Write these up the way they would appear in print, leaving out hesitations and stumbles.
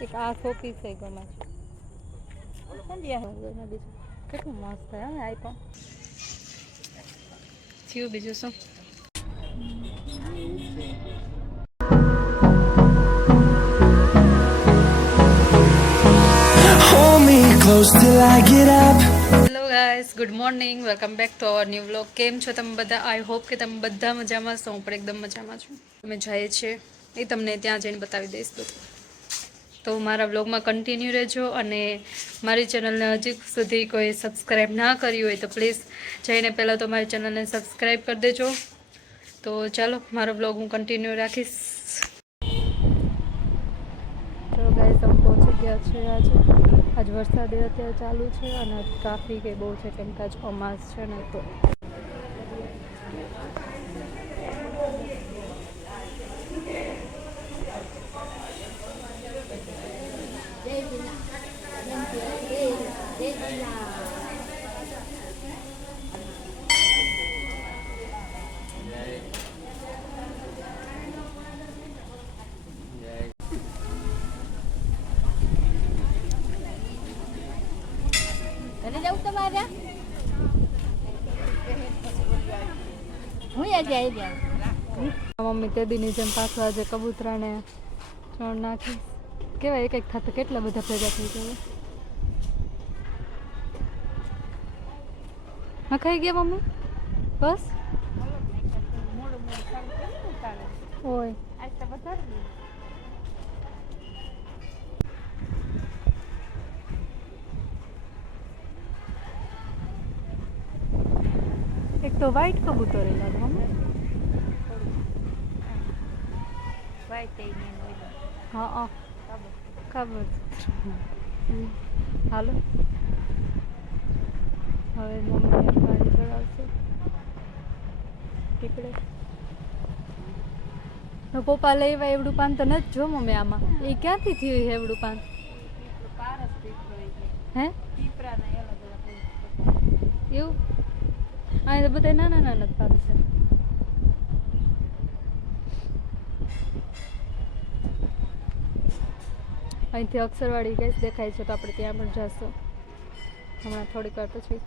એક આ શોપીસ છે ગમે કેટલું મસ્ત હે આ પણ થયું બીજું શું hello guys good morning welcome back to our new vlog કેમ છો તમે બધા આઈ હોપ કે તમે બધા મજામાં છો હું પણ એકદમ મજામાં છું અમે જઈએ છીએ એ તમને ત્યાં જઈને બતાવી દઈશ બધું તો મારા વ્લોગમાં કન્ટિન્યુ રહેજો અને મારી ચેનલને હજી સુધી કોઈ સબસ્ક્રાઈબ ના કરી હોય તો પ્લીઝ જઈને પહેલાં તો મારી ચેનલને સબસ્ક્રાઈબ કરી દેજો તો ચાલો મારો વ્લોગ હું કન્ટિન્યુ રાખીશ તો ગાઈસ અમે પહોંચી ગયા છે આજ વરસાદ અત્યારે ચાલુ છે અને ટ્રાફિક એ બહુ છે કેમ કે આજ અમાસ છે ને તો મમ્મી તે દીની જેમ પાછું આજે કબૂતરાને ચણ નાખી કેવાય એક એક થતા કેટલા બધા ભેગા થઈ ગયા હા ખાઈ ગયા મમ્મી બસ હોય એક તો વ્હાઈટ કબૂતર લાગે મમ્મી હા ખબર હાલો હવે મમ્મી પાણી ચડાવશે ટીકડે પપ્પા લેવા એવડું પાન તો નથી જો મમ્મી આમાં એ ક્યાંથી થયું એવડું પાન હે એવું આ તો બધા નાના નાના જ પાન છે અહીંથી અક્ષરવાડી ગેસ દેખાય છે તો આપણે ત્યાં પણ જઈશું હમણાં થોડીક વાર પછી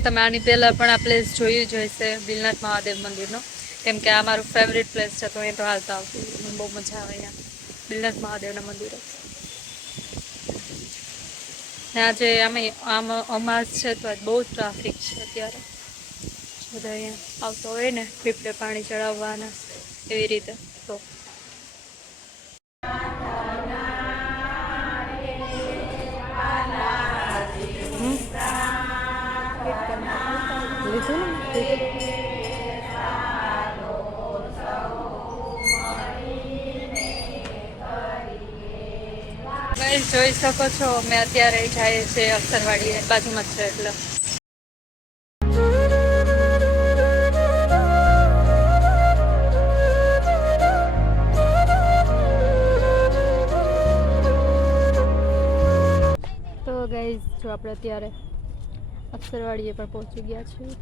તમે આની પહેલાં પણ આ પ્લેસ જોયું જ હશે બિલનાથ મહાદેવ મંદિરનો કેમ કે આ મારું ફેવરેટ પ્લેસ છે તો અહીં તો હાલતા આવતું મને બહુ મજા આવે અહીંયા બિલનાથ મહાદેવના મંદિરે ને આજે આમ અમાસ છે તો આજ બહુ ટ્રાફિક છે અત્યારે બધા અહીંયા આવતો હોય ને પીપળે પાણી ચડાવવાના એવી રીતે તો લીધું ને જોઈ શકો છો અમે અત્યારે જઈએ છીએ અક્ષરવાડી બાજુમાં જ છે એટલે તો ગાઈઝ જો આપણે અત્યારે અક્ષરવાડીએ પણ પહોંચી ગયા છીએ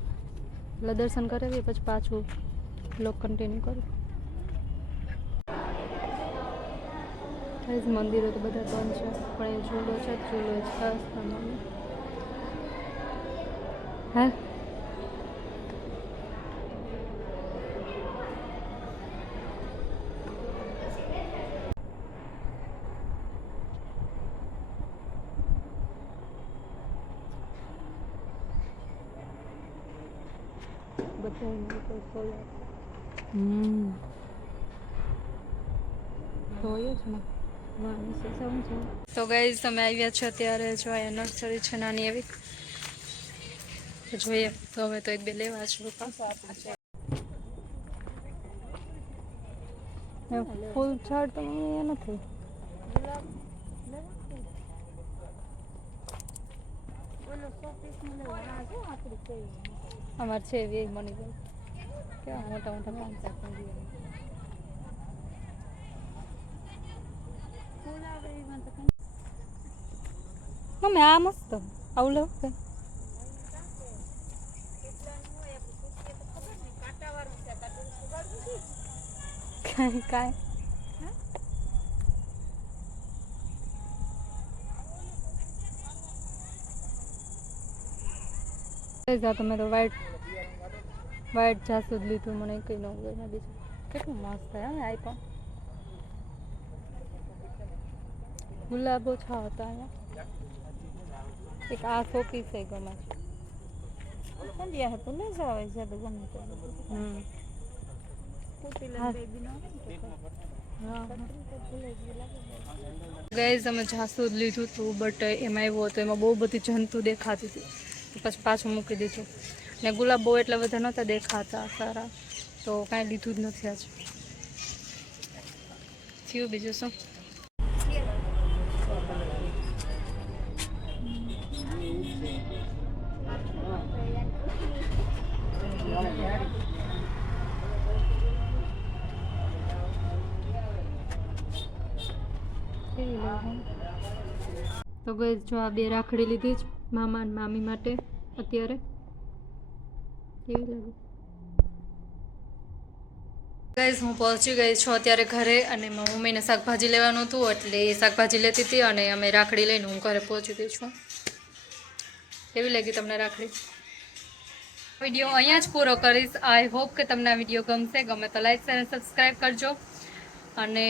એટલે દર્શન કરાવીએ પછી પાછું બ્લોગ કન્ટિન્યુ કરું મંદિરો તો બધા બંધ છે પણ એ ઝૂલો છે ઝૂલો જ ખાસ હા તો ગાઈઝ તમે આવ્યા છો અત્યારે જો અહીંયા નર્સરી છે નાની એવી જોઈએ તો હવે તો એક બે લેવા છે ફૂલ ઝાડ તો અહીંયા નથી અમારે છે એવી મની ગઈ કેવા મોટા મોટા પાંચા અમે આ મસ્ત આવું લો કાંઈ કાંઈ તમે તો વાઈટ જાસૂદ લીધું મને કંઈ ન હોય બીજું કેટલું મસ્ત થાય હે આ પણ ગુલાબ ઓછા હતા અહીંયા એક આ શોપીસ છે ગમે છે તો લઈ જાવ છે તો ગમે ગાઈઝ અમે જાસૂદ લીધું હતું બટ એમાં એવું હતું એમાં બહુ બધી જંતુ દેખાતી હતી પછી પાછું મૂકી દીધું ને ગુલાબ બહુ એટલા બધા નહોતા દેખાતા સારા તો કાંઈ લીધું જ નથી આજે થયું બીજું શું તો ગઈ જો આ બે રાખડી લીધી જ મામા અને મામી માટે અત્યારે કેવી લાગે ગાઈઝ હું પહોંચી ગઈ છું અત્યારે ઘરે અને મમ્મીને શાકભાજી લેવાનું હતું એટલે એ શાકભાજી લેતી હતી અને અમે રાખડી લઈને હું ઘરે પહોંચી ગઈ છું કેવી લાગી તમને રાખડી વિડીયો અહીંયા જ પૂરો કરીશ આઈ હોપ કે તમને આ વિડીયો ગમશે ગમે તો લાઈક શેર અને સબસ્ક્રાઈબ કરજો અને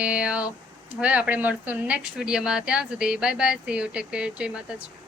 હવે આપણે મળશું નેક્સ્ટ વિડીયોમાં ત્યાં સુધી bye bye see you take care જય માતાજી